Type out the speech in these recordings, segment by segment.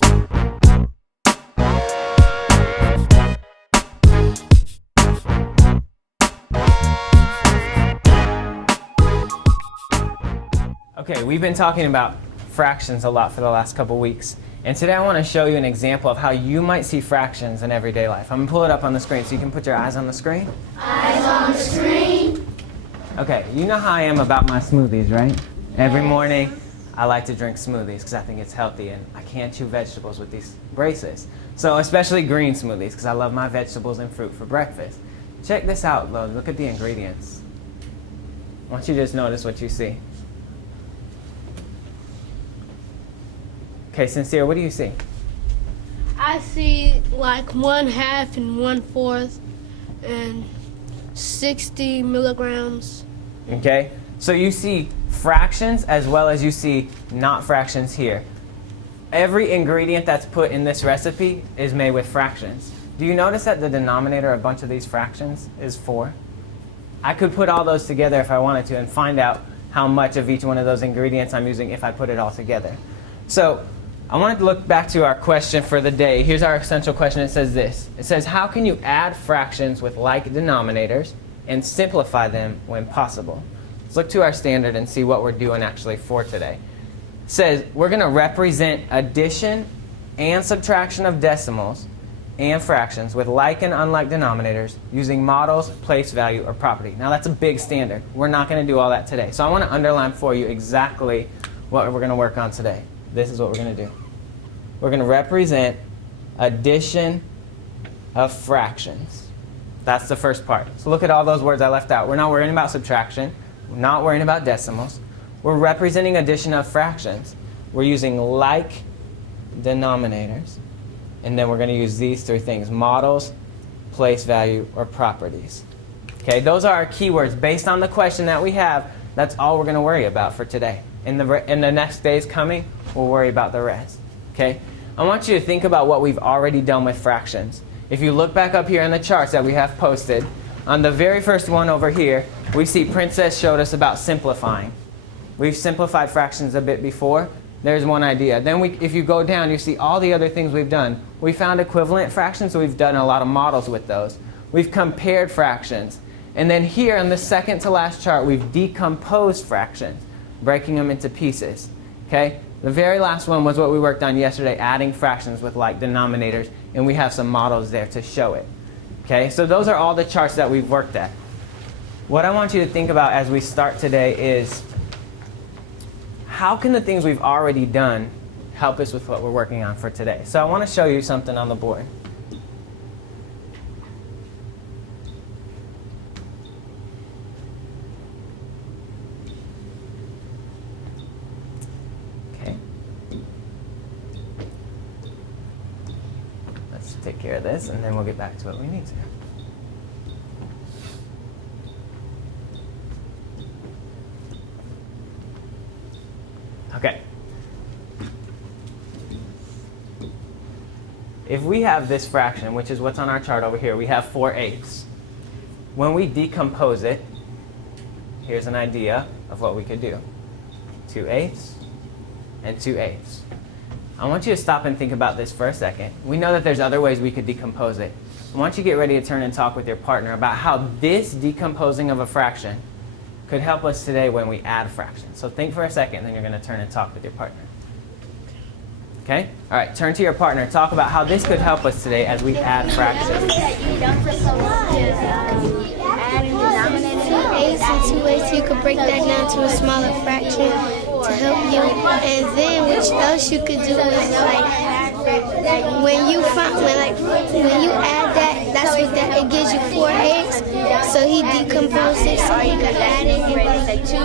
Okay, we've been talking about fractions a lot for the last couple weeks. And today I want to show you an example of how you might see fractions in everyday life. I'm going to pull it up on the screen so you can put your eyes on the screen. Eyes on the screen. Okay, you know how I am about my smoothies, right? Every morning I like to drink smoothies because I think it's healthy and I can't chew vegetables with these braces. So especially green smoothies because I love my vegetables and fruit for breakfast. Check this out, though. Look at the ingredients. I want you to just notice what you see. Okay, Sincere, what do you see? I see like 1/2 and 1/4 and 60 milligrams. Okay, so you see fractions as well as you see not fractions here. Every ingredient that's put in this recipe is made with fractions. Do you notice that the denominator of a bunch of these fractions is 4? I could put all those together if I wanted to and find out how much of each one of those ingredients I'm using if I put it all together. So I wanted to look back to our question for the day. Here's our essential question. It says this. It says, how can you add fractions with like denominators and simplify them when possible? Let's look to our standard and see what we're doing actually for today. It says we're going to represent addition and subtraction of decimals and fractions with like and unlike denominators using models, place value, or property. Now that's a big standard. We're not going to do all that today. So I want to underline for you exactly what we're going to work on today. This is what we're going to do. We're going to represent addition of fractions. That's the first part. So look at all those words I left out. We're not worrying about subtraction. We're not worrying about decimals. We're representing addition of fractions. We're using like denominators. And then we're going to use these 3 things: models, place value, or properties. Okay, those are our keywords. Based on the question that we have, that's all we're going to worry about for today. In the next days coming, we'll worry about the rest. Okay? I want you to think about what we've already done with fractions. If you look back up here in the charts that we have posted, on the very first one over here, we see Princess showed us about simplifying. We've simplified fractions a bit before. There's one idea. Then if you go down, you see all the other things we've done. We found equivalent fractions, so we've done a lot of models with those. We've compared fractions. And then here on the second to last chart, we've decomposed fractions, breaking them into pieces. Okay? The very last one was what we worked on yesterday, adding fractions with like denominators, and we have some models there to show it. Okay? So those are all the charts that we've worked at. What I want you to think about as we start today is, how can the things we've already done help us with what we're working on for today? So I want to show you something on the board. Okay. Let's take care of this, and then we'll get back to what we need to. Okay. If we have this fraction, which is what's on our chart over here, we have 4/8. When we decompose it, here's an idea of what we could do. 2/8 and 2/8. I want you to stop and think about this for a second. We know that there's other ways we could decompose it. I want you to get ready to turn and talk with your partner about how this decomposing of a fraction could help us today when we add fractions. So think for a second, and then you're going to turn and talk with your partner. Okay? All right, turn to your partner. Talk about how this could help us today as we add fractions. So you could break that down to a smaller fraction to help you. And then what else you could do is when you add that, that's what it gives you 4/8. So he decomposed it so you could add it. And 2,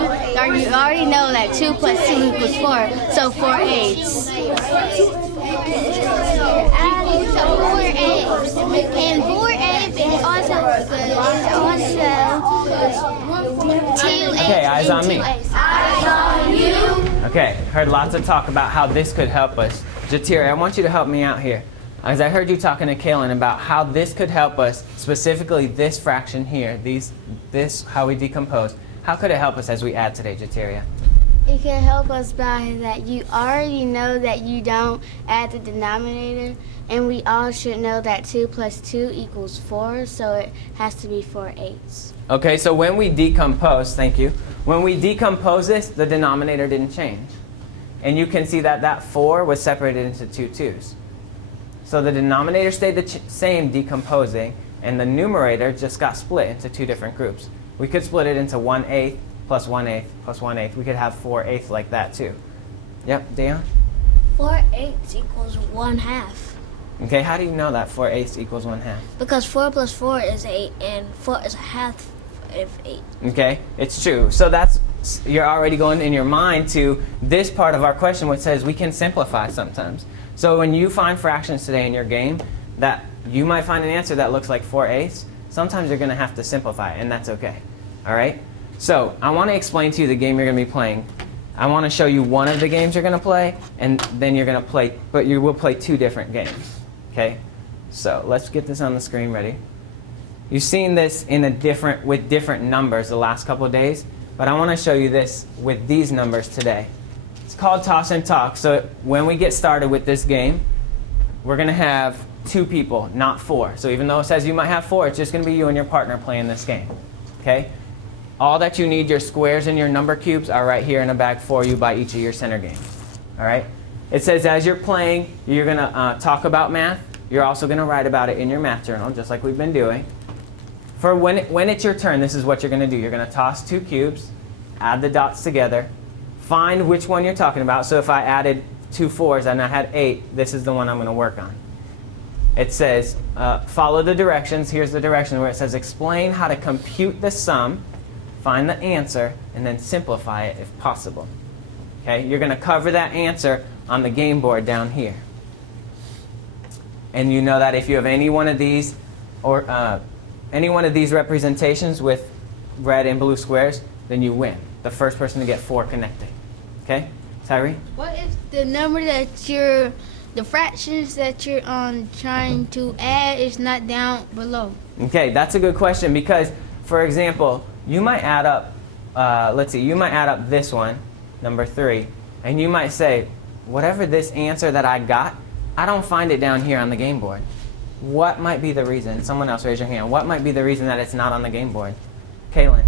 you already know that 2 plus 2 equals 4, so 4/8. And 4/8 is also 2/8. Okay, eyes on me. Eyes on you. Okay, heard lots of talk about how this could help us. Jatiri, I want you to help me out here. As I heard you talking to Kaylin about how this could help us, specifically this fraction here, how we decompose. How could it help us as we add today, Jatiria? It can help us by that you already know that you don't add the denominator, and we all should know that 2 plus 2 equals 4, so it has to be 4/8. Okay, so when we decompose, thank you, when we decompose this, the denominator didn't change. And you can see that that 4 was separated into 2 2's. So the denominator stayed the same decomposing, and the numerator just got split into 2 different groups. We could split it into 1/8 plus 1/8 plus 1/8. We could have 4/8 like that too. Yep, Dion? 4/8 equals 1/2. Okay, how do you know that 4/8 equals 1/2? Because 4 plus 4 is 8, and 4 is a half of 8. Okay, it's true. So that's, you're already going in your mind to this part of our question, which says we can simplify sometimes. So when you find fractions today in your game, that you might find an answer that looks like 4/8, sometimes you're going to have to simplify it, and that's okay. All right? So I want to explain to you the game you're going to be playing. I want to show you one of the games you're going to play, and then you're going to play, but you will play 2 different games. Okay? So let's get this on the screen ready. You've seen this in with different numbers the last couple of days, but I want to show you this with these numbers today. It's called Toss and Talk. So when we get started with this game, we're going to have 2 people, not 4. So even though it says you might have 4, it's just going to be you and your partner playing this game. Okay? All that you need, your squares and your number cubes, are right here in a bag for you by each of your center games. All right? It says as you're playing, you're going to talk about math. You're also going to write about it in your math journal, just like we've been doing. For when it's your turn, this is what you're going to do. You're going to toss 2 cubes, add the dots together, find which one you're talking about. So if I added 2 4s and I had 8, this is the one I'm going to work on. It says, follow the directions. Here's the direction where it says, explain how to compute the sum, find the answer, and then simplify it if possible. Okay? You're going to cover that answer on the game board down here. And you know that if you have any one of these, or any one of these representations with red and blue squares, then you win. The first person to get 4 connected. Okay? Tyree? What if the number the fractions that you're trying to add is not down below? Okay, that's a good question because, for example, you might add up, you might add up this one, number 3, and you might say, whatever this answer that I got, I don't find it down here on the game board. What might be the reason? Someone else raise your hand. What might be the reason that it's not on the game board? Kaylin?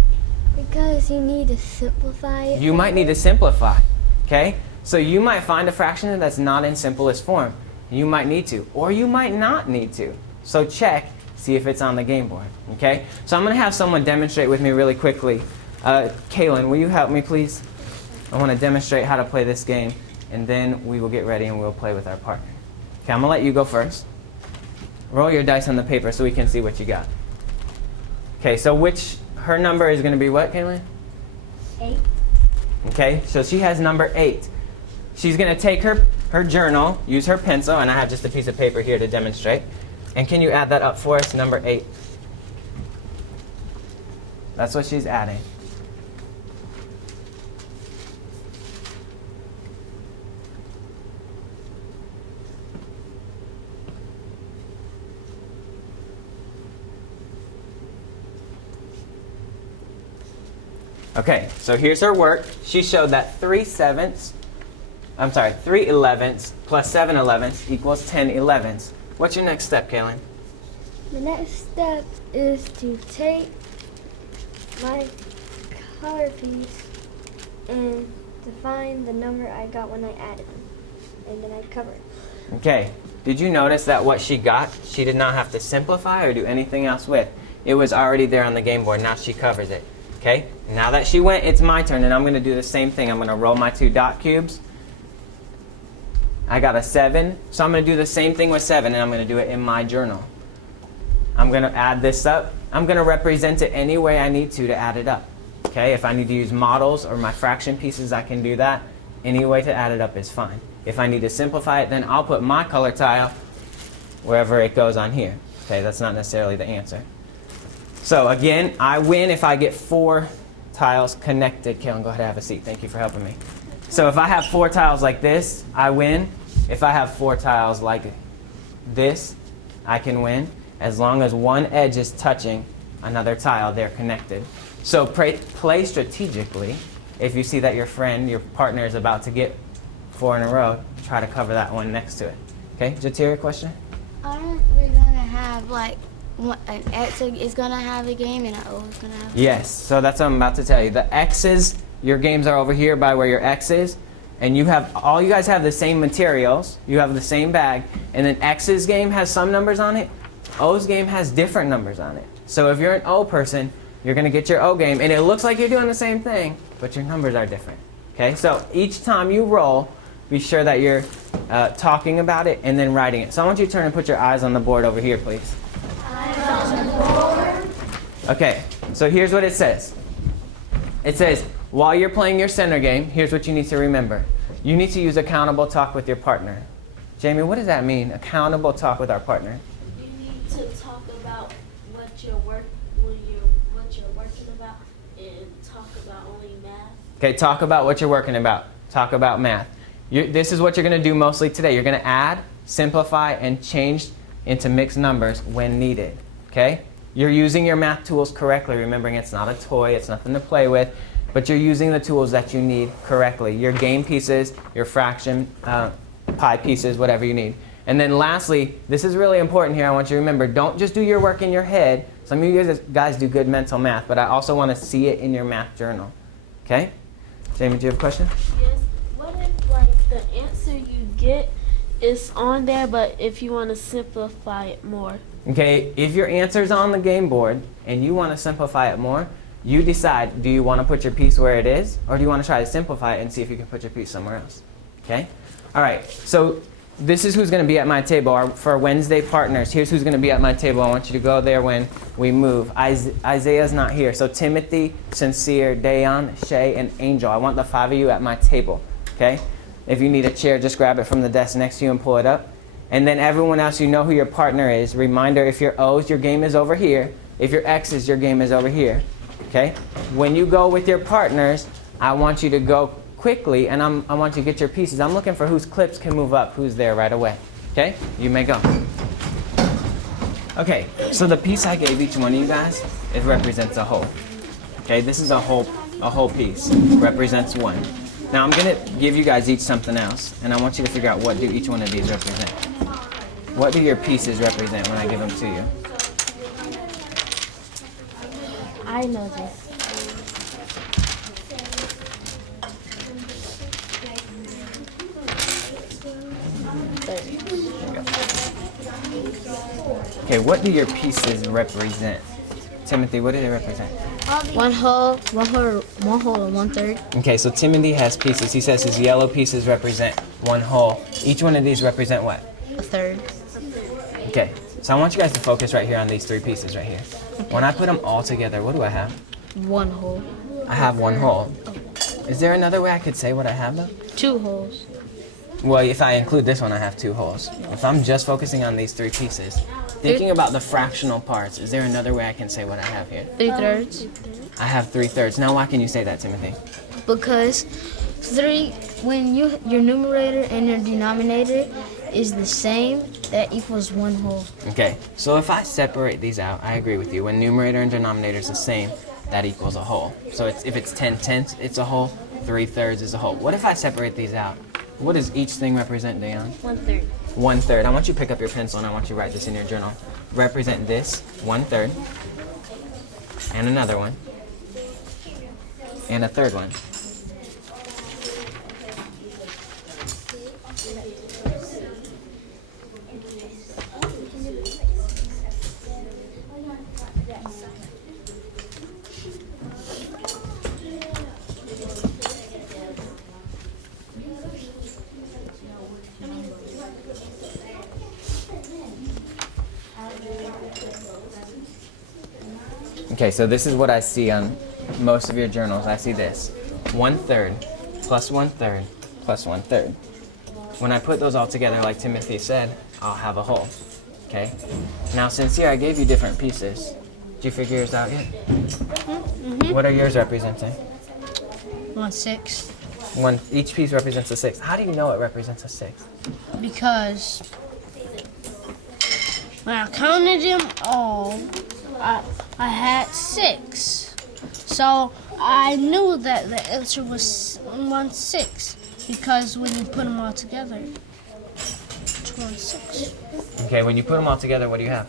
Because you need to simplify it. You might need to simplify. Okay? So you might find a fraction that's not in simplest form. You might need to, or you might not need to. So check, see if it's on the game board. Okay? So I'm going to have someone demonstrate with me really quickly. Kaylin, will you help me, please? I want to demonstrate how to play this game, and then we will get ready and we'll play with our partner. Okay, I'm going to let you go first. Roll your dice on the paper so we can see what you got. Okay, so her number is going to be what, Kaylin? 8. Okay, so she has number 8. She's going to take her journal, use her pencil, and I have just a piece of paper here to demonstrate. And can you add that up for us, number 8? That's what she's adding. Okay, so here's her work. She showed that 3 11ths plus 7 11ths equals 10 11ths. What's your next step, Kaylin? The next step is to take my color piece and to find the number I got when I added them. And then I cover it. Okay, did you notice that what she got, she did not have to simplify or do anything else with? It was already there on the game board. Now she covers it. Okay, now that she went, it's my turn, and I'm going to do the same thing. I'm going to roll my 2 dot cubes. I got a 7, so I'm going to do the same thing with 7, and I'm going to do it in my journal. I'm going to add this up. I'm going to represent it any way I need to add it up. Okay, if I need to use models or my fraction pieces, I can do that. Any way to add it up is fine. If I need to simplify it, then I'll put my color tile wherever it goes on here. Okay, that's not necessarily the answer. So again, I win if I get 4 tiles connected. Kaylin, go ahead and have a seat. Thank you for helping me. So if I have 4 tiles like this, I win. If I have 4 tiles like this, I can win. As long as one edge is touching another tile, they're connected. So play strategically if you see that your friend, your partner is about to get 4 in a row, try to cover that one next to it. Okay, Jatira, question? Aren't we gonna have like an X is gonna have a game and an O is gonna have? Yes, so that's what I'm about to tell you. The X's, your games are over here by where your X is, and you guys have the same materials, you have the same bag, and then X's game has some numbers on it, O's game has different numbers on it. So if you're an O person, you're gonna get your O game, and it looks like you're doing the same thing, but your numbers are different. Okay, so each time you roll, be sure that you're talking about it and then writing it. So I want you to turn and put your eyes on the board over here, please. Okay, so here's what it says. It says, while you're playing your center game, here's what you need to remember. You need to use accountable talk with your partner. Jamie, what does that mean, accountable talk with our partner? You need to talk about what you're working about, and talk about only math. Okay, talk about what you're working about. Talk about math. This is what you're going to do mostly today. You're going to add, simplify, and change into mixed numbers when needed. Okay? You're using your math tools correctly, remembering it's not a toy, it's nothing to play with, but you're using the tools that you need correctly. Your game pieces, your fraction, pi pieces, whatever you need. And then lastly, this is really important here, I want you to remember, don't just do your work in your head. Some of you guys do good mental math, but I also want to see it in your math journal. Okay? Jamie, do you have a question? Yes. What if like the answer you get is on there, but if you want to simplify it more? Okay, if your answer's on the game board and you want to simplify it more, you decide, do you want to put your piece where it is, or do you want to try to simplify it and see if you can put your piece somewhere else? Okay? All right, so this is who's going to be at my table. For Wednesday partners, here's who's going to be at my table. I want you to go there when we move. Isaiah's not here. So Timothy, Sincere, Dayon, Shay, and Angel. I want the 5 of you at my table. Okay? If you need a chair, just grab it from the desk next to you and pull it up. And then everyone else, you know who your partner is. Reminder, if you're O's, your game is over here. If you're X's, your game is over here. Okay? When you go with your partners, I want you to go quickly, and I want you to get your pieces. I'm looking for whose clips can move up, who's there right away. Okay? You may go. Okay, so the piece I gave each one of you guys, it represents a whole. Okay, this is a whole piece. Represents 1. Now I'm going to give you guys each something else, and I want you to figure out what do each one of these represent. What do your pieces represent when I give them to you? I know this. Okay, what do your pieces represent? Timothy, what do they represent? One whole, and 1/3. Okay, so Timothy has pieces. He says his yellow pieces represent 1 whole. Each one of these represent what? 1/3. Okay, so I want you guys to focus right here on these 3 pieces right here. When I put them all together, what do I have? 1 whole. I have 1 whole. Is there another way I could say what I have though? 2 holes. Well, if I include this one, I have 2 holes. If I'm just focusing on these 3 pieces, thinking about the fractional parts, is there another way I can say what I have here? 3/3. I have 3/3. Now, why can you say that, Timothy? Because when your numerator and your denominator is the same, that equals 1 whole. Okay, so if I separate these out, I agree with you. When numerator and denominator is the same, that equals a whole. So if it's 10/10, it's a whole. 3/3 is a whole. What if I separate these out? What does each thing represent, Dayon? 1/3. 1/3. I want you to pick up your pencil and I want you to write this in your journal. Represent this, 1/3, and another one, and a third one. Okay, so this is what I see on most of your journals. I see this. 1/3 plus 1/3 plus 1/3. When I put those all together, like Timothy said, I'll have a whole. Okay? Now, Sincere, I gave you different pieces. Did you figure yours out yet? Mm-hmm. What are yours representing? 1/6. Each piece represents a 6. How do you know it represents a 6? Because when I counted them all, I had 6. So I knew that the answer was 1/6 because when you put them all together, it's 1/6. Okay, when you put them all together, what do you have?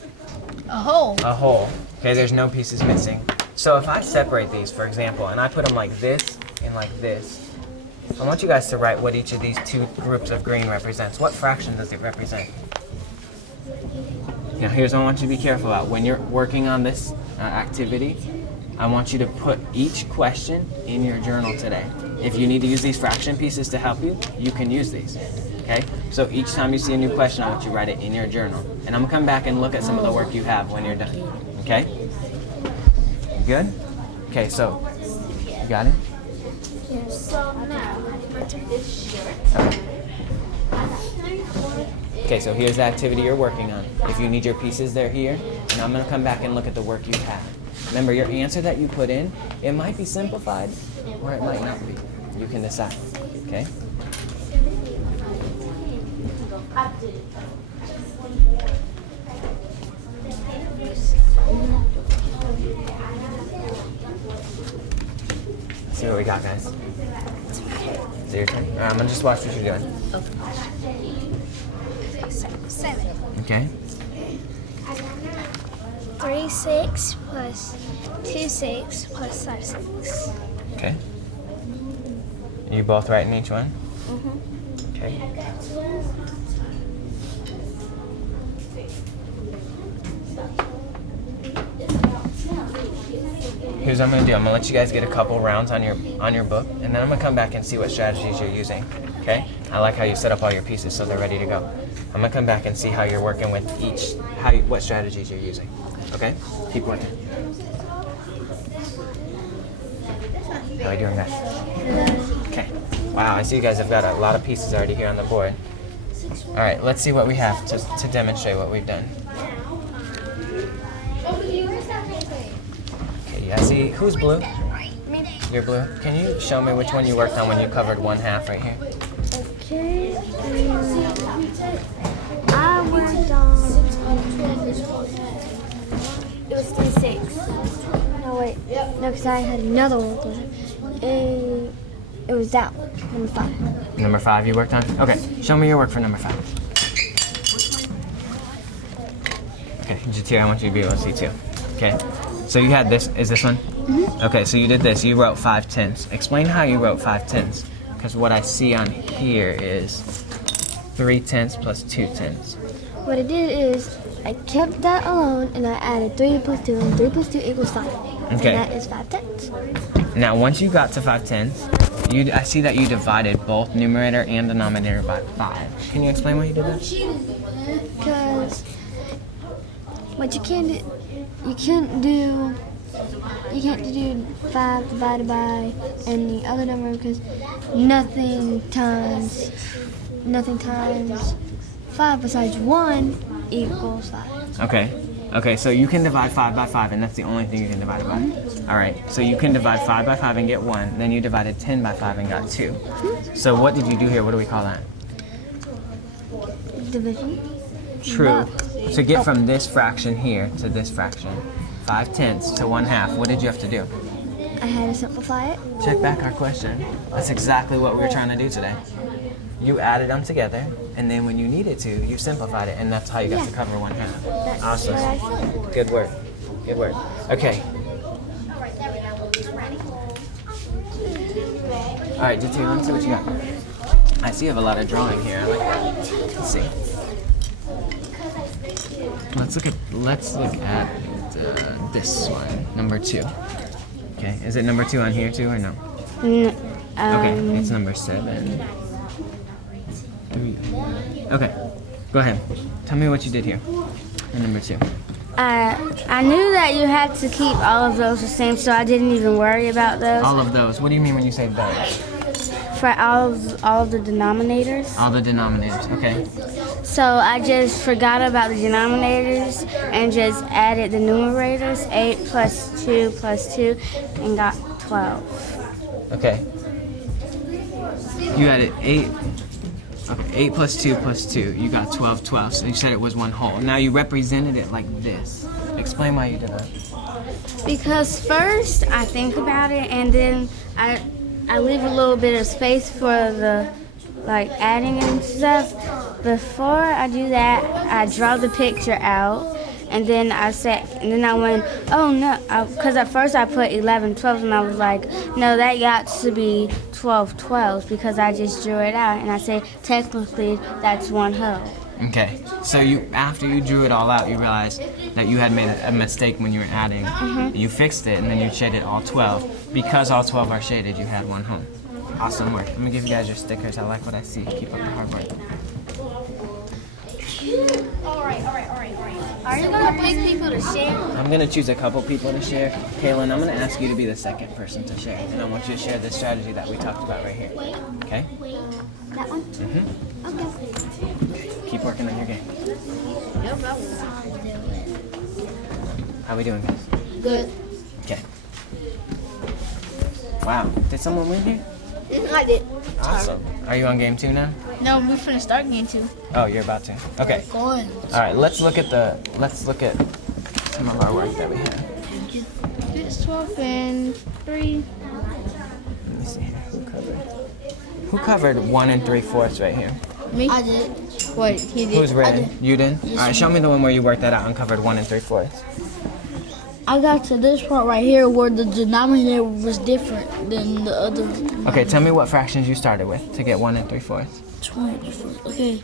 A whole. A whole. Okay, there's no pieces missing. So if I separate these, for example, and I put them like this and like this, I want you guys to write what each of these two groups of green represents. What fraction does it represent? Now here's what I want you to be careful about. When you're working on this activity, I want you to put each question in your journal today. If you need to use these fraction pieces to help you, you can use these. Okay? So each time you see a new question, I want you to write it in your journal. And I'm gonna come back and look at some of the work you have when you're done. Okay? Good? Okay, so you got it? So now, it's short. Okay. Okay, so here's the activity you're working on. If you need your pieces, they're here. And I'm gonna come back and look at the work you have. Remember, your answer that you put in, it might be simplified or it might not be. You can decide, okay? Let's see what we got, guys. Is it your turn? All right, I'm gonna just watch what you're doing. 7. Okay? 3, 6 plus 2, 6 plus 5, 6. Okay. Are you both writing each one? Okay. Here's what I'm gonna do. I'm gonna let you guys get a couple rounds on your book, and then I'm gonna come back and see what strategies you're using. Okay? I like how you set up all your pieces so they're ready to go. I'm gonna come back and see how you're working with each, what strategies you're using. Okay? Keep working. How are you doing, guys? Okay. Wow, I see you guys have got a lot of pieces already here on the board. All right, let's see what we have to demonstrate what we've done. Okay, I see. Who's blue? You're blue. Can you show me which one you worked on when you covered 1/2 right here? Okay. I worked on. It was 3, 6. No, wait. No, because I had another one. It was that one, number 5. Number 5 you worked on? Okay, show me your work for number 5. Okay, Jatir, I want you to be able to see too. Okay, so you had this, is this one? Mm-hmm. Okay, so you did this, you wrote 5/10. Explain how you wrote 5/10. Because what I see on here is 3/10 plus 2/10. What I did is I kept that alone and I added 3 plus 2, and 3 plus 2 equals 5. Okay. And that is 5/10. Now, once you got to 5/10, I see that you divided both numerator and denominator by 5. Can you explain why you did that? Because what you can't do 5 divided by any other number, because nothing times 5 besides 1 equals 5. Okay, so you can divide 5 by 5, and that's the only thing you can divide it by. All right, so you can divide 5 by 5 and get 1, then you divided 10 by 5 and got 2. So what did you do here? What do we call that? Division. True. To get from this fraction here to this fraction, 5/10 to 1/2, what did you have to do? I had to simplify it. Check back our question. That's exactly what we were trying to do today. You added them together, and then when you needed to, you simplified it, and that's how you got to cover 1/2. That's Awesome. what I said. Good work. Good work. Okay. All right, Jatir, let's see what you got. I see you have a lot of drawing here. I like that. Let's see. Let's look at this one, number 2. Okay, is it number 2 on here too, or no? Okay, it's number 7. 3. Okay, go ahead. Tell me what you did here. And number 2. I knew that you had to keep all of those the same, so I didn't even worry about those. All of those. What do you mean when you say those? For all of the denominators. All the denominators. Okay. So I just forgot about the denominators and just added the numerators, 8 plus 2 plus 2, and got 12. Okay. You added 8. Okay, 8 plus 2 plus 2. You got 12. So you said it was one whole. Now you represented it like this. Explain why you did that. Because first I think about it, and then I leave a little bit of space for the like adding and stuff. Before I do that, I draw the picture out, and then I went, oh no, because at first I put 11 12s, and I was like, no, that got to be 12 12s because I just drew it out, and I say technically that's one whole. Okay, so after you drew it all out, you realized that you had made a mistake when you were adding. You fixed it, and then you shaded all 12. Because all 12 are shaded, you had one home. Awesome work. I'm gonna give you guys your stickers. I like what I see. Keep up the hard work. All right. Are you gonna pick people to share? I'm gonna choose a couple people to share. Kaylin, I'm gonna ask you to be the second person to share, and I want you to share this strategy that we talked about right here. Okay? That one? Okay. Keep working on your game. No problem. How we doing, guys? Good. Okay. Wow. Did someone win here? I did. Awesome. Are you on game 2 now? No, we're finna start game 2. Oh, you're about to. Okay. Going. All right. Let's look at some of our work that we have. It's 12 and 3. Let me see here. Who covered 1 3/4 right here? Me? I did. What? He did. Who's red? You did? All right. Show me the one where you worked that out and covered 1 3/4. I got to this part right here where the denominator was different than the other. Okay. Tell me what fractions you started with to get 1 3/4. 24. Okay,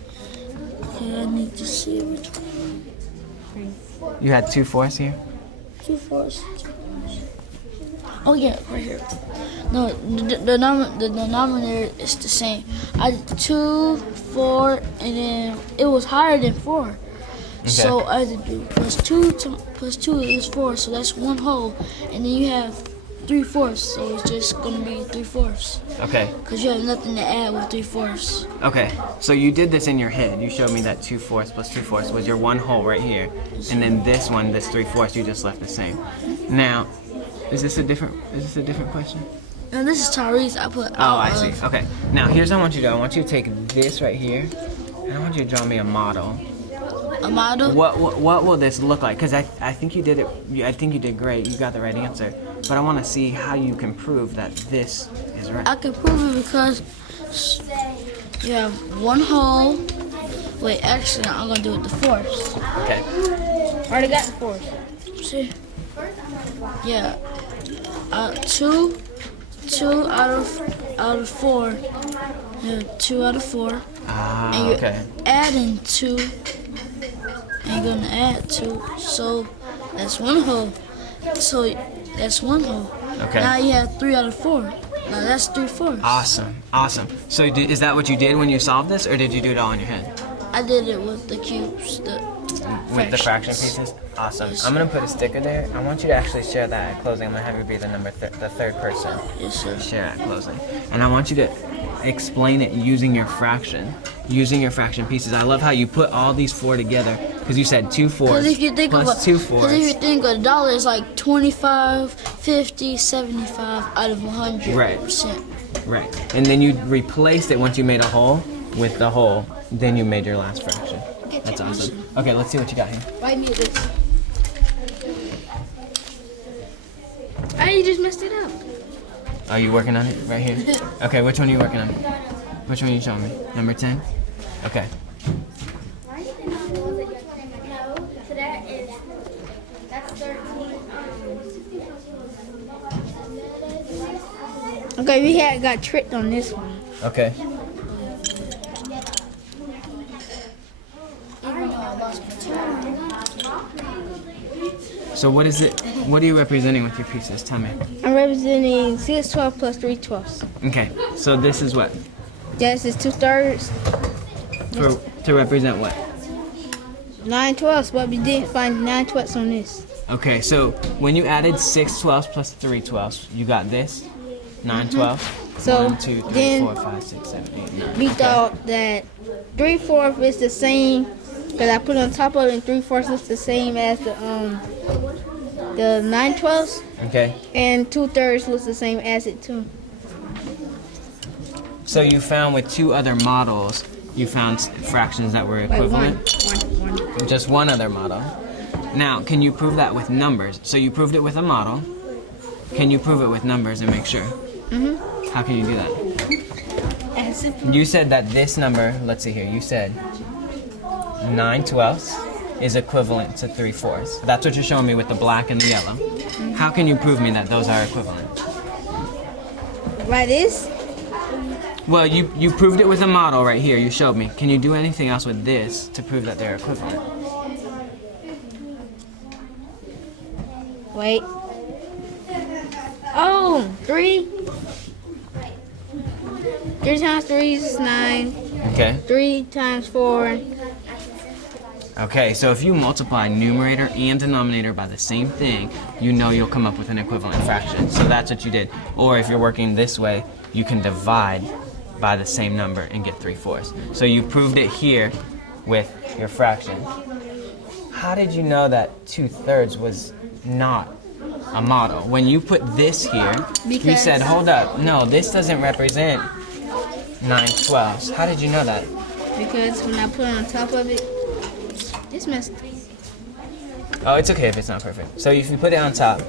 I need to see which one. You had 2/4 here. 2 fours. Oh yeah, right here. No, the denominator is the same. I did 2, 4, and then it was higher than 4. Okay. So I had to do plus 2 is 4, so that's one whole. And then you have 3/4, so it's just gonna be 3/4. Okay. Cause you have nothing to add with 3/4. Okay. So you did this in your head. You showed me that 2/4 plus 2/4 was your one whole right here, and then this 3/4, you just left the same. Now, is this a different question? And this is Tyrese. I put. Oh, I see. Okay. Now here's what I want you to do. I want you to take this right here, and I want you to draw me a model. A model. What will this look like? Because I think you did it. I think you did great. You got the right answer. But I want to see how you can prove that this is right. I can prove it because you have one whole. Wait, actually, I'm gonna do it the fourths. Okay. Already got the fourths. See? Yeah. 2 out of 4. Yeah, 2 out of 4. Ah, And you're okay. adding 2. And you're gonna add 2. So that's one whole. So that's one whole. Okay. Now you have 3 out of 4. Now that's 3/4. Awesome. So is that what you did when you solved this, or did you do it all in your head? I did it with the cubes. With the fraction pieces? Awesome. I'm going to put a sticker there. I want you to actually share that at closing. I'm going to have you be the third person. Yes, sir. Share at closing. And I want you to explain it using your fraction pieces. I love how you put all these 4 together, because you said 2 4s Because if you think of plus 2 4s. Because if you think of a dollar, it's like 25, 50, 75 out of 100%. Right. And then you replaced it once you made a whole with the whole. Then you made your last fraction. That's awesome. Okay, let's see what you got here. Write me this. You just messed it up. Are you working on it right here? Okay, which one are you working on? Which one are you showing me? Number 10? Okay. Okay, we got tricked on this one. Okay. So what is it? What are you representing with your pieces? Tell me. I'm representing 6 12 plus 3 12. Okay. So this is what? Yes, it's 2/3. To represent what? 9 12, but we didn't find 9 12 on this. Okay. So when you added 6 12s plus 3 12s, you got this 9 12. So 1, 2, 3, then 4, 5, 6, 7, 8, 9. we thought that 3/4 is the same, because I put on top of it, and 3/4 is the same as the 9 12s, Okay. and 2/3 looks the same as it too. So you found with 2 other models, you found fractions that were Wait, equivalent. one. Just one other model. Now, can you prove that with numbers? So you proved it with a model. Can you prove it with numbers and make sure? Mm-hmm. How can you do that? You said that this number, let's see here, you said 9/12 is equivalent to 3/4. That's what you're showing me with the black and the yellow. How can you prove me that those are equivalent? Right, this? Well, you proved it with a model right here. You showed me. Can you do anything else with this to prove that they're equivalent? Wait. Oh, 3. 3 times 3 is 9. Okay. 3 times 4. Okay, so if you multiply numerator and denominator by the same thing, you know you'll come up with an equivalent fraction. So that's what you did. Or if you're working this way, you can divide by the same number and get 3/4. So you proved it here with your fraction. How did you know that 2/3 was not a model? When you put this here, you said, hold up, no, this doesn't represent 9/12. How did you know that? Because when I put it on top of it, this messed. Oh, it's okay if it's not perfect. So if you put it on top,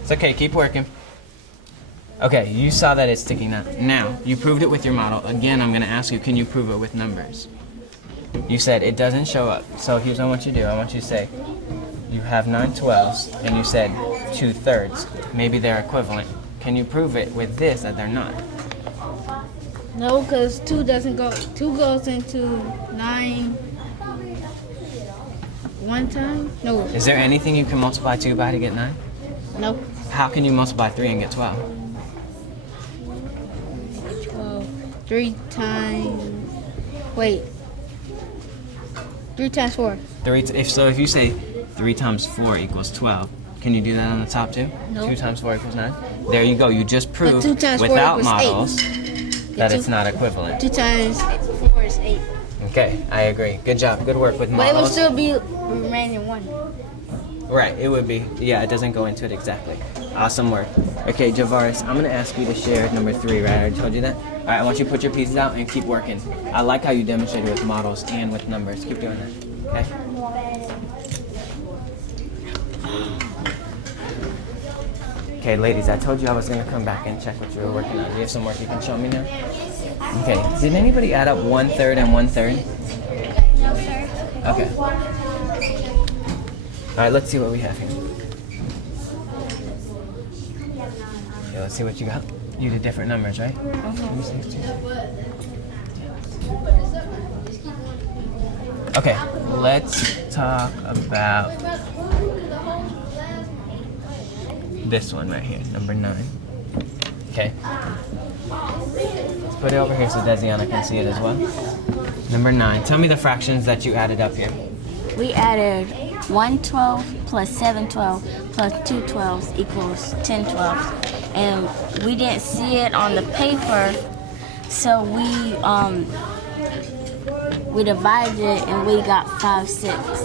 it's okay, keep working. Okay, you saw that it's sticking out. Now, you proved it with your model. Again, I'm gonna ask you, can you prove it with numbers? You said it doesn't show up. So here's what I want you to do. I want you to say, you have 9/12, and you said 2/3. Maybe they're equivalent. Can you prove it with this that they're not? No, because 2 doesn't go. 2 goes into 9 one time. No. Is there anything you can multiply 2 by to get 9? No. How can you multiply 3 and get 12? 12. 3 times. Wait. 3 times 4. If you say 3 times 4 equals 12, can you do that on the top too? No. 2 times 4 equals 9? There you go. You just proved 2 times 4 without equals 8. models that it's not equivalent. 2 times 4 is 8. Okay, I agree. Good job. Good work with But it will models. still be remaining 1. Right, it would be. Yeah, it doesn't go into it exactly. Awesome work. Okay, Javaris, I'm going to ask you to share number 3, right? I already told you that. All right, I want you to put your pieces out and keep working. I like how you demonstrated with models and with numbers. Keep doing that, okay? Okay, ladies, I told you I was going to come back and check what you were working on. Do you have some work you can show me now? Okay, did anybody add up 1/3 and 1/3? No, sir. Okay. All right, let's see what we have here. Okay, let's see what you got. You did different numbers, right? Okay, let's talk about this one right here, number 9. Okay. Let's put it over here so Desiana can see it as well. Number 9. Tell me the fractions that you added up here. We added 1/12 plus 7/12 plus 2/12 equals 10/12. And we didn't see it on the paper, so we divided it and we got 5/6.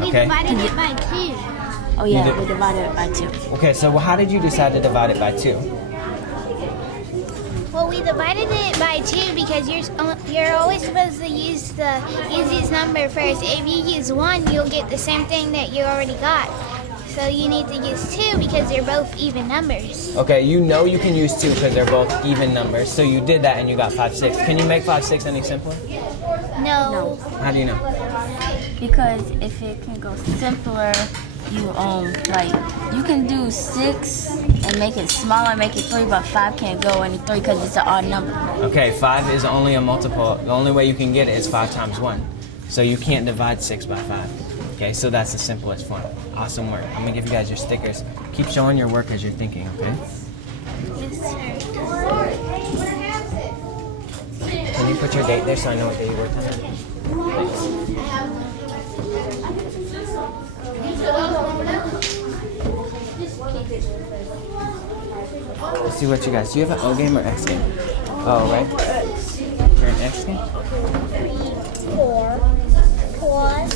We Okay. divided it by 2. Oh yeah, did- we divided it by 2. Okay, so how did you decide to divide it by 2? Well, we divided it by 2 because you're always supposed to use the easiest number first. If you use 1, you'll get the same thing that you already got. So you need to use 2 because they're both even numbers. Okay, you know you can use 2 because they're both even numbers. So you did that and you got 5/6. Can you make 5/6 any simpler? No. How do you know? Because if it can go simpler, you you can do 6 and make it smaller, make it 3, but 5 can't go any 3 because it's an odd number. Okay, 5 is only a multiple. The only way you can get it is 5 times 1. So you can't divide 6 by 5. Okay, so that's the simplest form. Awesome work. I'm gonna give you guys your stickers. Keep showing your work as you're thinking, okay? Yes, sir. Can you put your date there so I know what day you worked on it? Let's see what you guys. Do you have an O game or X game? Oh, right. You're an X game? 4 plus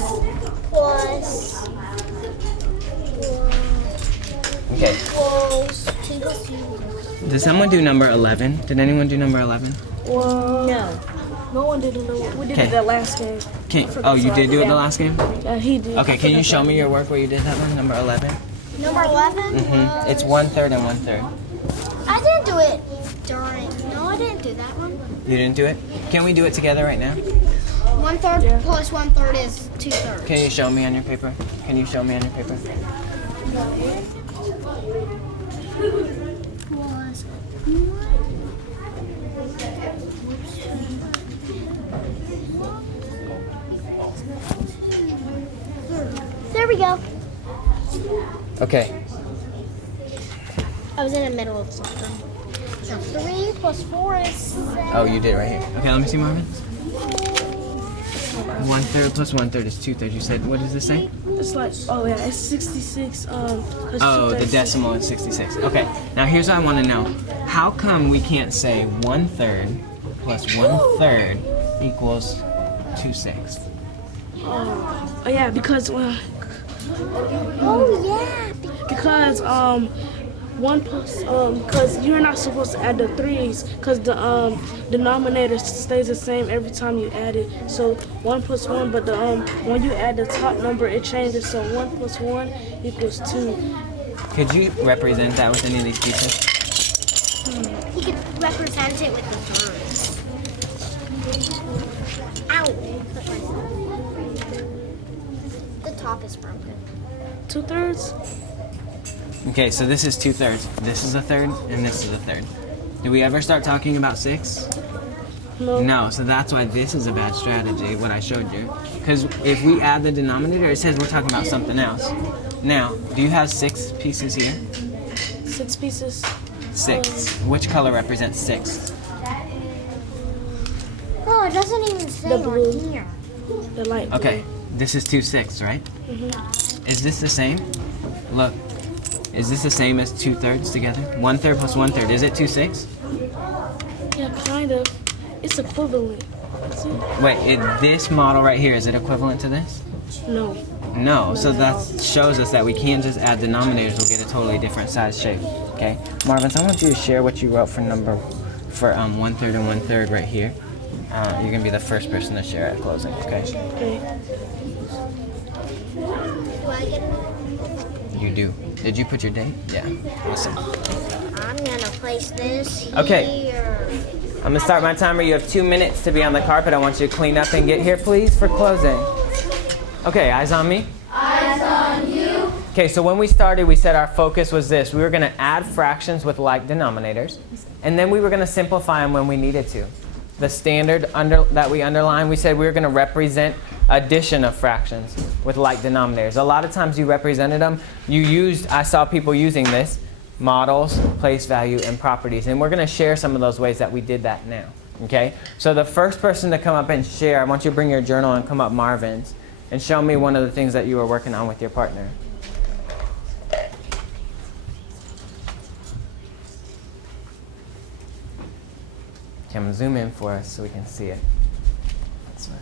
Okay. equals 2 plus 2. Did someone do number 11? Did anyone do number 11? Well, No. no one didn't know. We did Okay. it that last game. Oh, you did do it the last game? Yeah, he did. Okay, can you show me your work where you did that one, number 11? Number 11? It's 1/3 and 1/3. I didn't do it during. No, I didn't do that one. You didn't do it? Can we do it together right now? 1/3 plus 1/3 is 2/3. Can you show me on your paper? Can you show me on your paper? There we go. Okay. I was in the middle of something. So 3 plus 4 is 7. Oh, you did it right here. Okay, let me see, Marvin. 1/3 plus 1/3 is 2/3. You said, what does this say? It's like, oh yeah, it's 66. Plus Oh, the 236. decimal is 66. Okay, now here's what I want to know. How come we can't say 1/3 plus 1/3 equals 2/6? Oh yeah, because Oh, yeah. because 1 plus because you're not supposed to add the 3's because the denominator stays the same every time you add it. So 1 plus 1, but the when you add the top number it changes. So 1 plus 1 equals 2. Could you represent that with any of these pieces? He could represent it with the thirds. Ow! The top is broken. 2/3. Okay, so this is 2/3. This is a third, and this is a third. Did we ever start talking about 6? No. No, so that's why this is a bad strategy, what I showed you. Because if we add the denominator, it says we're talking about something else. Now, do you have 6 pieces here? 6 pieces. 6. Which color represents 6? Oh, it doesn't even say The blue. on here. The light. blue. Okay, this is 2/6, right? Is this the same? Look, is this the same as 2/3 together? 1/3 plus 1/3, is it 2/6? Yeah, kind of. It's equivalent. See? Wait, this model right here, is it equivalent to this? No. No, so that shows us that we can't just add denominators, we'll get a totally different size shape, okay? Marvin, so I want you to share what you wrote for 1/3 and 1/3 right here. You're gonna be the first person to share at closing, okay? Okay. Do I get it? You do. Did you put your date? Yeah, awesome. I'm gonna place this Okay. here. I'm gonna start my timer. You have 2 minutes to be on the carpet. I want you to clean up and get here, please, for closing. Okay, eyes on me. Eyes on you. Okay, so when we started, we said our focus was this. We were gonna add fractions with like denominators, and then we were gonna simplify them when we needed to. The standard that we underlined, we said we were gonna represent addition of fractions with like denominators. A lot of times you represented them. I saw people using this, models, place value, and properties. And we're going to share some of those ways that we did that now. Okay? So the first person to come up and share, I want you to bring your journal and come up Marvin's and show me one of the things that you were working on with your partner. Okay, I'm going to zoom in for us so we can see it. That's right.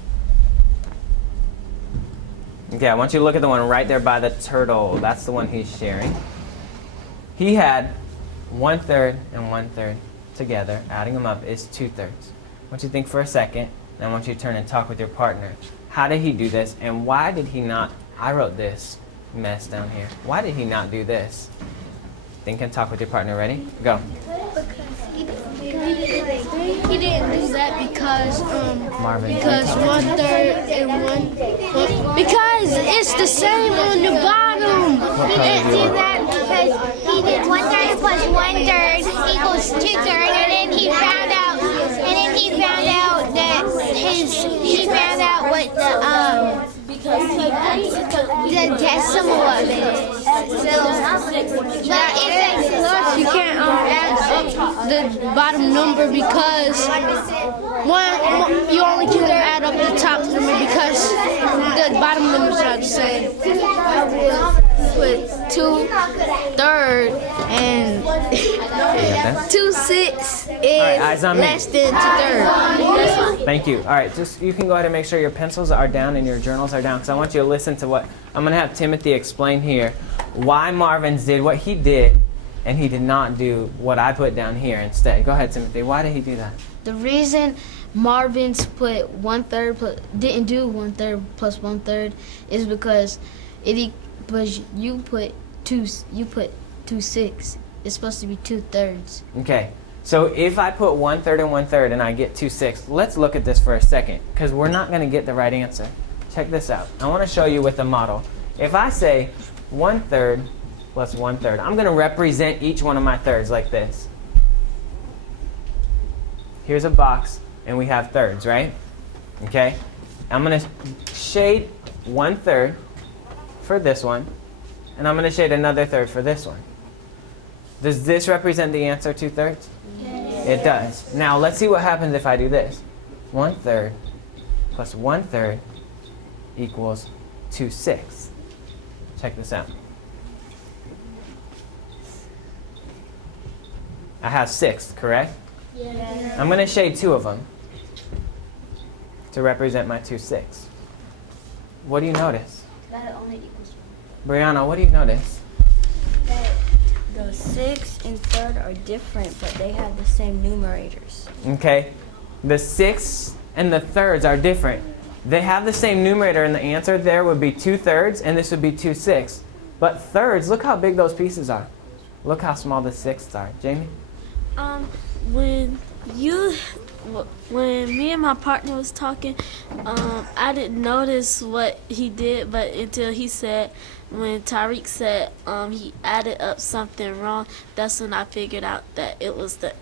Okay, I want you to look at the one right there by the turtle. That's the one he's sharing. He had 1/3 and 1/3 together. Adding them up is 2/3. I want you to think for a second, and I want you to turn and talk with your partner. How did he do this, and why did he not? I wrote this mess down here. Why did he not do this? Think and talk with your partner. Ready? Go. He didn't do that because Marvin. 1/3 and because it's the same on the bottom. He didn't do that because he did 1/3 plus 1/3 equals 2/3, and then he found out that he found out what the decimal of it is. So that isn't Plus, you can't add up the bottom number because you only can add up the top number because the bottom numbers are the same. With 2/3 and 2/6 is eyes on me. less than 2/3. Thank you. All right, just you can go ahead and make sure your pencils are down and your journals are down because I want you to listen to what I'm going to have Timothy explain here. Why Marvin's did what he did and he did not do what I put down here instead. Go ahead, Timothy. Why did he do that? The reason Marvin's put 1/3 didn't do 1/3 plus 1/3 is because but you put 2/6. It's supposed to be 2/3. Okay. So if I put 1/3 and 1/3 and I get 2/6, let's look at this for a second because we're not going to get the right answer. Check this out. I want to show you with a model. If I say 1/3 plus 1/3, I'm going to represent each one of my thirds like this. Here's a box and we have thirds, right? Okay. I'm going to shade 1/3 for this one, and I'm going to shade another third for this one. Does this represent the answer 2/3? Yes. It does. Now let's see what happens if I do this. 1/3 plus 1/3 equals 2/6. Check this out. I have 6, correct? Yeah. I'm going to shade 2 of them to represent my 2/6. What do you notice? That it only equals Brianna, what do you notice? that the 6 and 3rd are different, but they have the same numerators. Okay. The 6 and the thirds are different. They have the same numerator, and the answer there would be 2/3, and this would be 2/6. But thirds, look how big those pieces are. Look how small the sixths are. Jamie? When me and my partner was talking, I didn't notice what he did, but until he said, when Tariq said he added up something wrong, that's when I figured out that it was the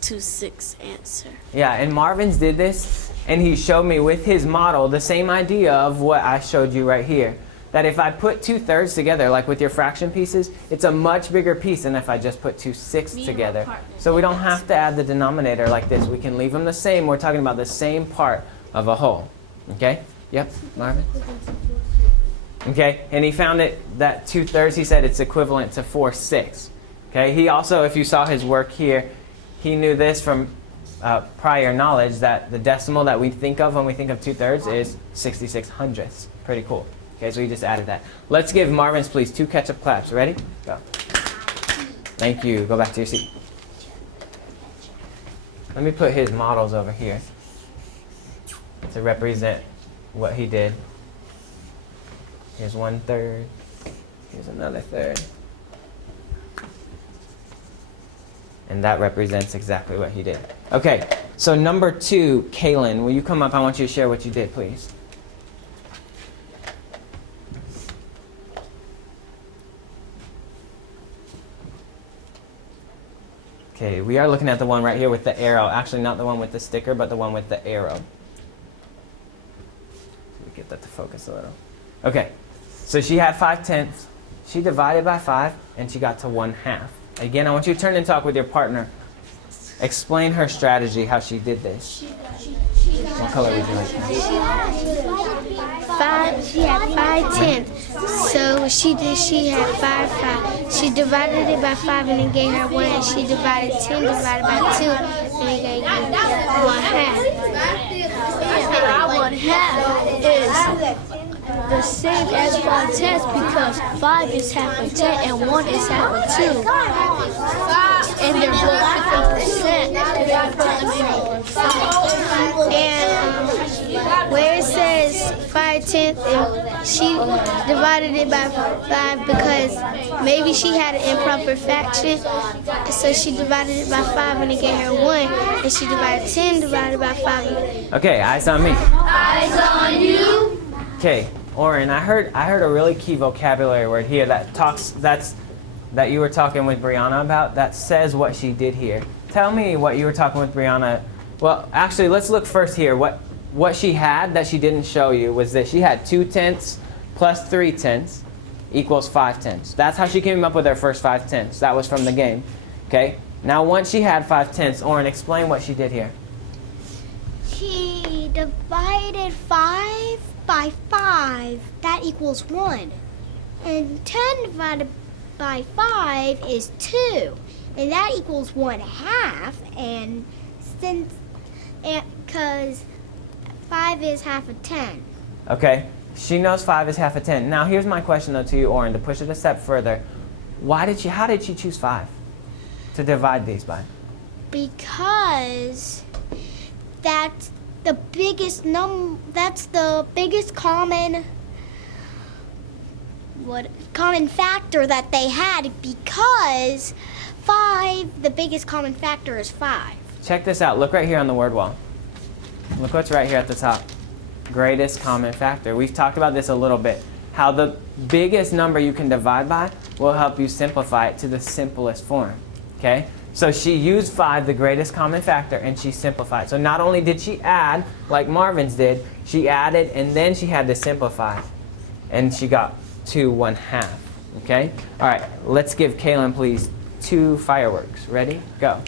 2/6 answer. Yeah, and Marvin's did this, and he showed me with his model the same idea of what I showed you right here. That if I put 2/3 together, like with your fraction pieces, it's a much bigger piece than if I just put 2/6 together. So we don't have to add the denominator like this. We can leave them the same. We're talking about the same part of a whole. Okay? Yep, Marvin? Okay, and he found it that 2/3, he said it's equivalent to 4/6. Okay, he also, if you saw his work here, he knew this from prior knowledge that the decimal that we think of when we think of 2/3 is 66 hundredths. Pretty cool. Okay, so he just added that. Let's give Marvin's, please, 2 catch-up claps. Ready? Go. Thank you. Go back to your seat. Let me put his models over here to represent what he did. Here's 1/3. Here's another third. And that represents exactly what he did. Okay, so number 2, Kaylin, will you come up? I want you to share what you did, please. Okay, we are looking at the one right here with the arrow. Actually, not the one with the sticker, but the one with the arrow. Let me get that to focus a little. Okay, so she had 5/10. She divided by 5, and she got to 1/2. Again, I want you to turn and talk with your partner. Explain her strategy, how she did this. What color would you like? She had 5/10. So she had 5/5. She divided it by 5 and it gave her 1. And she divided 10 divided by 2 and it gave her 1/2. 1/2 is the same as 5/10 because 5 is half of 10 and 1 is half of 2. And they're both 50%. And where it says 5/10, she divided it by 5 because maybe she had an improper fraction. So she divided it by 5 and it gave her 1. And she divided 10 divided by 5. Okay, eyes on me. Eyes on you. Okay, Oren, I heard a really key vocabulary word here that you were talking with Brianna about that says what she did here. Tell me what you were talking with Brianna. Well, actually, let's look first here. What she had that she didn't show you was that she had 2/10 plus 3/10 equals 5/10. That's how she came up with her first 5/10. That was from the game. Okay. Now, once she had 5/10, Oren, explain what she did here. She divided 5 by 5. That equals 1. And 10 divided by 5 is 2. And that equals 1/2. And because 5 is half of 10. Okay. She knows 5 is half of 10. Now, here's my question, though, to you, Oren, to push it a step further. How did she choose 5 to divide these by? Because that's the biggest common factor that they had, because 5, the biggest common factor is 5. Check this out. Look right here on the word wall. Look what's right here at the top. Greatest common factor. We've talked about this a little bit. How the biggest number you can divide by will help you simplify it to the simplest form. Okay? So she used 5, the greatest common factor, and she simplified. So not only did she add, like Marvin's did, she added and then she had to simplify. And she got 2 1/2. Okay? All right, let's give Kaylin, please, 2 fireworks. Ready? Go.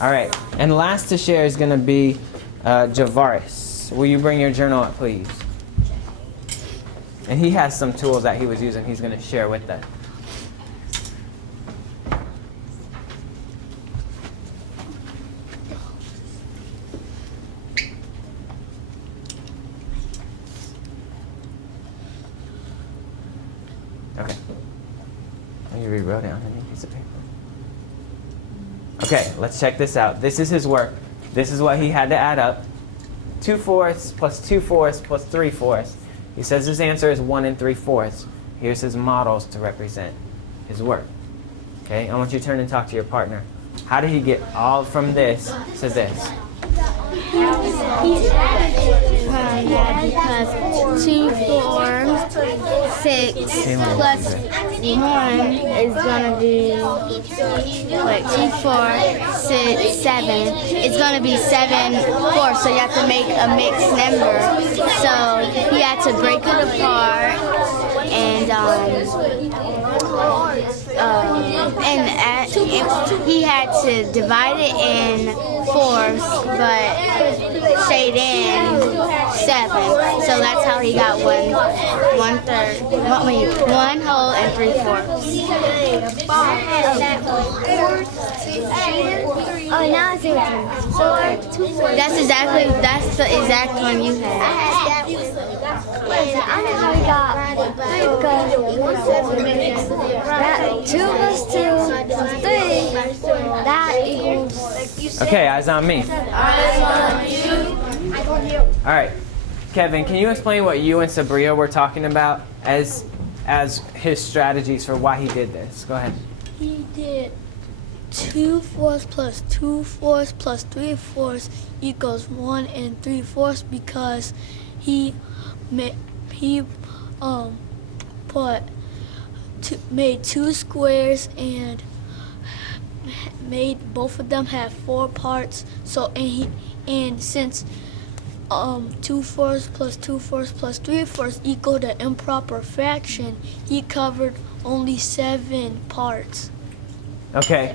All right, and last to share is going to be Javaris. Will you bring your journal up, please? And he has some tools that he was using he's going to share with us. Okay. You rewrote it on any piece of paper. Okay, let's check this out. This is his work. This is what he had to add up. 2/4 plus 2/4 plus 3/4. He says his answer is 1 3/4. Here's his models to represent his work. Okay, I want you to turn and talk to your partner. How did he get all from this to this? Because 2 4 6 plus 1 is gonna be like 2 4 6 7. It's gonna be 7 4. So you have to make a mixed number. So he had to break it apart and he had to divide it in 4s, but shade in 7. So that's how he got 1 whole and 3/4. Oh, now I see what you mean. That's the exact one you had. I had that one. I know how we got 2 plus 2 plus 3. That equals. Okay, eyes on me. All right, Kevin, can you explain what you and Sabria were talking about as his strategies for why he did this? Go ahead. He did 2/4 plus 2/4 plus 3/4 equals 1 3/4 because he made 2 squares and made both of them have 4 parts. So and since 2/4 plus 2/4 plus 3/4 equal to improper fraction, he covered only 7 parts. Okay.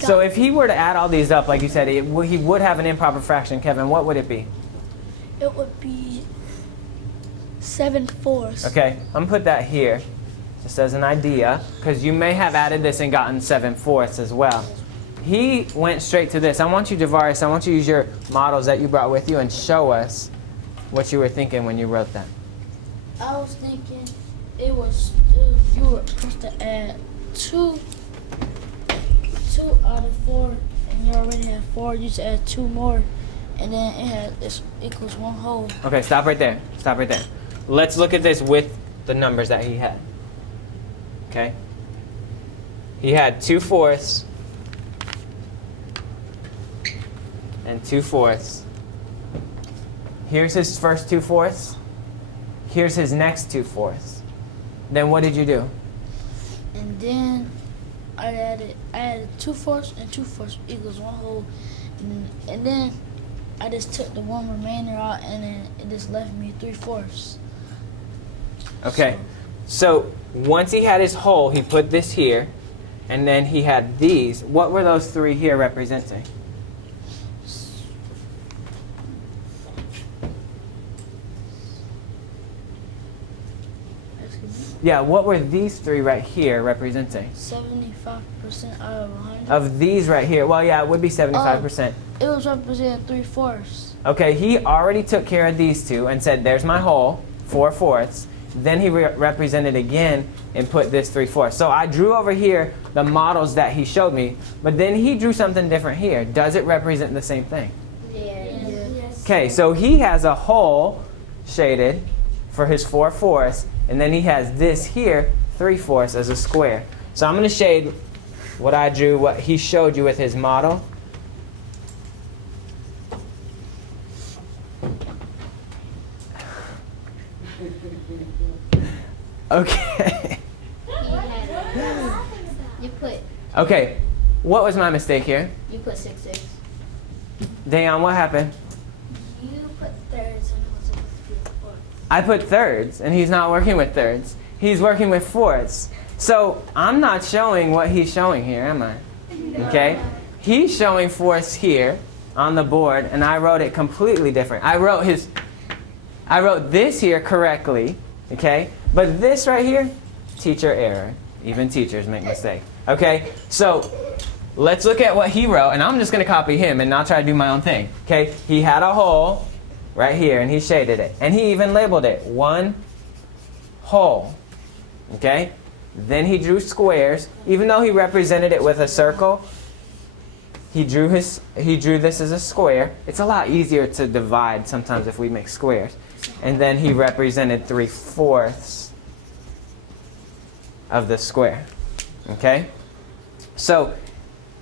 So if he were to add all these up, like you said, he would have an improper fraction. Kevin, what would it be? It would be 7/4. Okay, I'm gonna put that here, just as an idea, because you may have added this and gotten 7/4 as well. He went straight to this. I want you, Javaris, I want you to use your models that you brought with you and show us what you were thinking when you wrote that. I was thinking you were supposed to add 2 out of 4, and you already have 4. You just add 2 more, and then it equals 1 whole. Okay, stop right there. Stop right there. Let's look at this with the numbers that he had. Okay? He had 2/4 and 2/4. Here's his first 2/4. Here's his next 2/4. Then what did you do? And then I added 2/4 and 2/4 equals 1 whole, and then I just took the 1 remainder out, and then it just left me 3/4. Okay, so once he had his whole, he put this here, and then he had these. What were those 3 here representing? Yeah, what were these 3 right here representing? 75% out of 100. Of these right here. Well, yeah, it would be 75%. It was representing 3/4. Okay, he already took care of these 2 and said, there's my whole, 4/4. Then he represented again and put this 3/4. So I drew over here the models that he showed me, but then he drew something different here. Does it represent the same thing? Yes. Okay, so he has a hole shaded for his 4/4, and then he has this here, 3/4, as a square. So I'm going to shade what I drew, what he showed you with his model. Okay. You put Okay, what was my mistake here? 6/6. Dayon, what happened? You put thirds and it was supposed to be fourths. I put thirds, and he's not working with thirds. He's working with fourths. So I'm not showing what he's showing here, am I? Okay? He's showing fourths here on the board, and I wrote it completely different. I wrote this here correctly, okay? But this right here, teacher error. Even teachers make mistakes. Okay? So let's look at what he wrote, and I'm just going to copy him and not try to do my own thing. Okay? He had a hole right here, and he shaded it. And he even labeled it 1 hole. Okay? Then he drew squares. Even though he represented it with a circle, he drew this as a square. It's a lot easier to divide sometimes if we make squares. And then he represented 3/4 of the square. Okay? So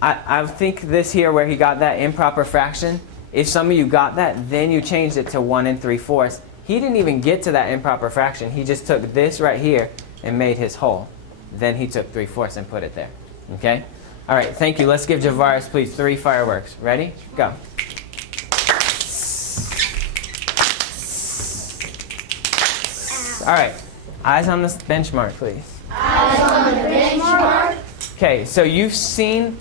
I think this here where he got that improper fraction, if some of you got that, then you changed it to 1 3/4. He didn't even get to that improper fraction. He just took this right here and made his hole. Then he took 3/4 and put it there. Okay? All right, thank you. Let's give Javaris, please, 3 fireworks. Ready? Go. All right. Eyes on the benchmark, please. Eyes on the benchmark. Okay, so you've seen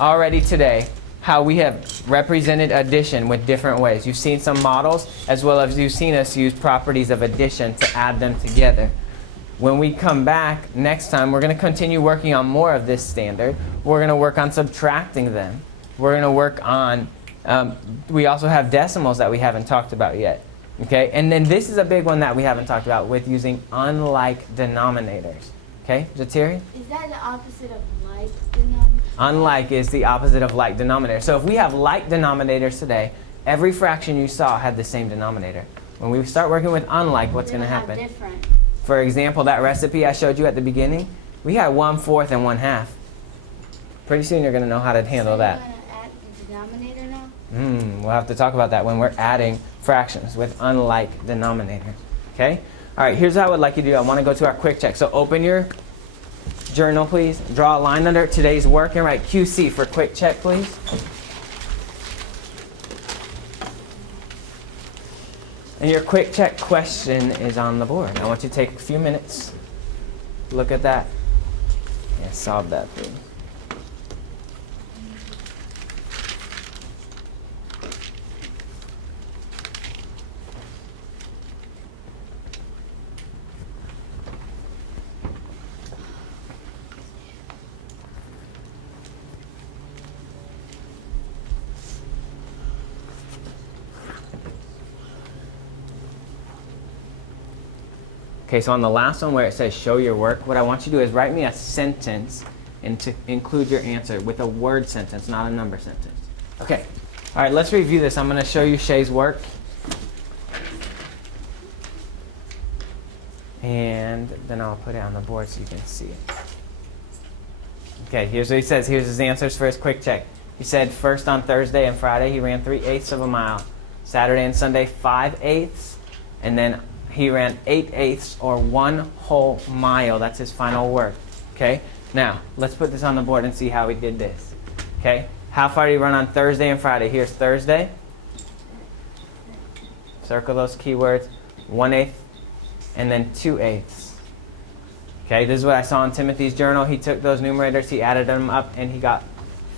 already today how we have represented addition with different ways. You've seen some models, as well as you've seen us use properties of addition to add them together. When we come back next time, we're going to continue working on more of this standard. We're going to work on subtracting them. We're going to work on, we also have decimals that we haven't talked about yet. Okay, and then this is a big one that we haven't talked about with using unlike denominators. Okay, Jatiri? Is that the opposite of like denominator? Unlike is the opposite of like denominator. So if we have like denominators today, every fraction you saw had the same denominator. When we start working with unlike, what's going to happen? Different. For example, that recipe I showed you at the beginning, we had 1/4 and 1/2. Pretty soon you're going to know how to handle that. You're going to add the denominator now? We'll have to talk about that when we're adding fractions with unlike denominators. Okay? All right, here's how I would like you to do. I want to go to our quick check. So open your journal, please. Draw a line under today's work and write QC for quick check, please. And your quick check question is on the board. I want you to take a few minutes, look at that, and solve that, please. Okay, so on the last one where it says show your work, what I want you to do is write me a sentence and to include your answer with a word sentence, not a number sentence. Okay, all right, let's review this. I'm going to show you Shay's work. And then I'll put it on the board so you can see it. Okay, here's what he says. Here's his answers for his quick check. He said first on Thursday and Friday he ran 3/8 of a mile. Saturday and Sunday 5/8, and then he ran 8/8 or 1 whole mile. That's his final work. Okay? Now, let's put this on the board and see how he did this. Okay? How far did he run on Thursday and Friday? Here's Thursday. Circle those keywords. 1/8 and then 2/8. Okay? This is what I saw in Timothy's journal. He took those numerators, he added them up, and he got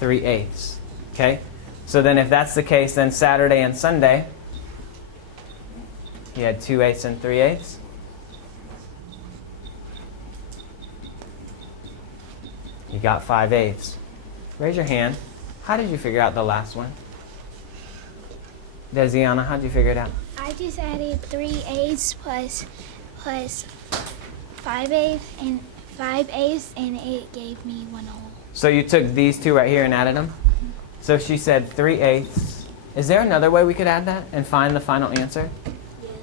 3/8. Okay? So then if that's the case, then Saturday and Sunday, he had 2/8 and 3/8. You got 5/8. Raise your hand. How did you figure out the last one? Desiana, how did you figure it out? I just added 3/8 plus plus 5/8 and 5/8, and it gave me 1/2. So you took these two right here and added them? So she said 3/8. Is there another way we could add that and find the final answer?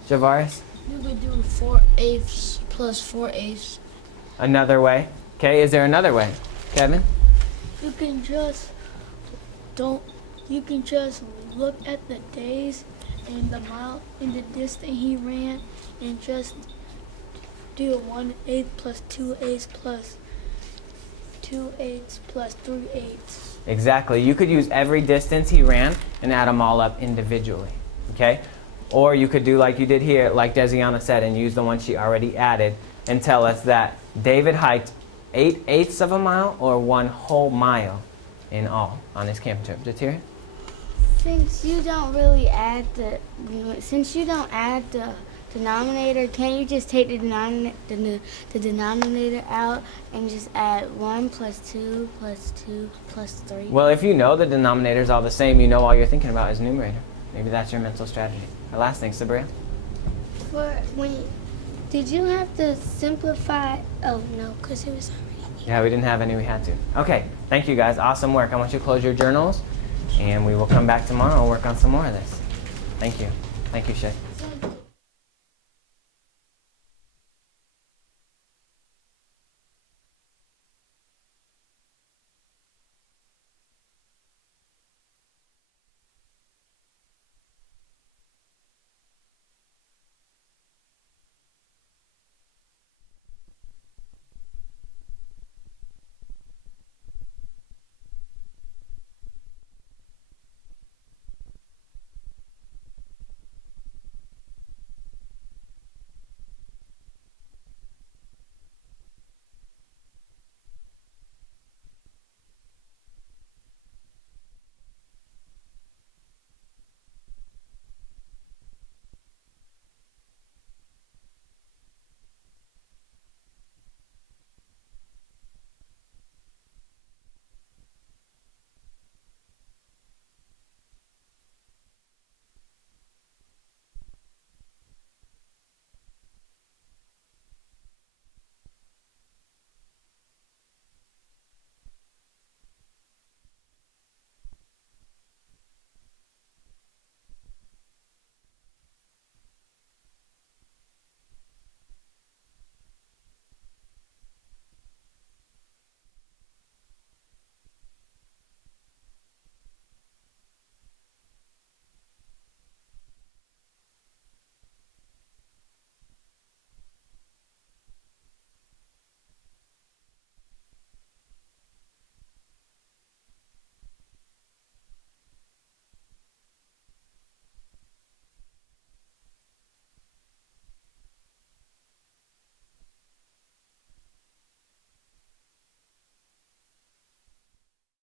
Javaris? You could do 4/8 plus 4/8. Another way? Okay, is there another way? Kevin? You can just look at the days and the mile and the distance he ran and just do 1/8 plus 2/8 plus 2/8 plus 3/8. Exactly. You could use every distance he ran and add them all up individually. Okay? Or you could do like you did here, like Desiana said, and use the one she already added and tell us that David hiked 8/8 of a mile or 1 whole mile in all on his camping trip. Jatira? Since you don't really add the denominator, can't you just take the denominator out and just add 1 plus 2 plus 2 plus 3? Well, if you know the denominator's all the same, you know all you're thinking about is numerator. Maybe that's your mental strategy. Our last thing, Sabria? Did you have to simplify? Oh no, because it was already. Yeah, we didn't have any, we had to. Okay, thank you guys. Awesome work. I want you to close your journals, and we will come back tomorrow and work on some more of this. Thank you. Thank you, Shay.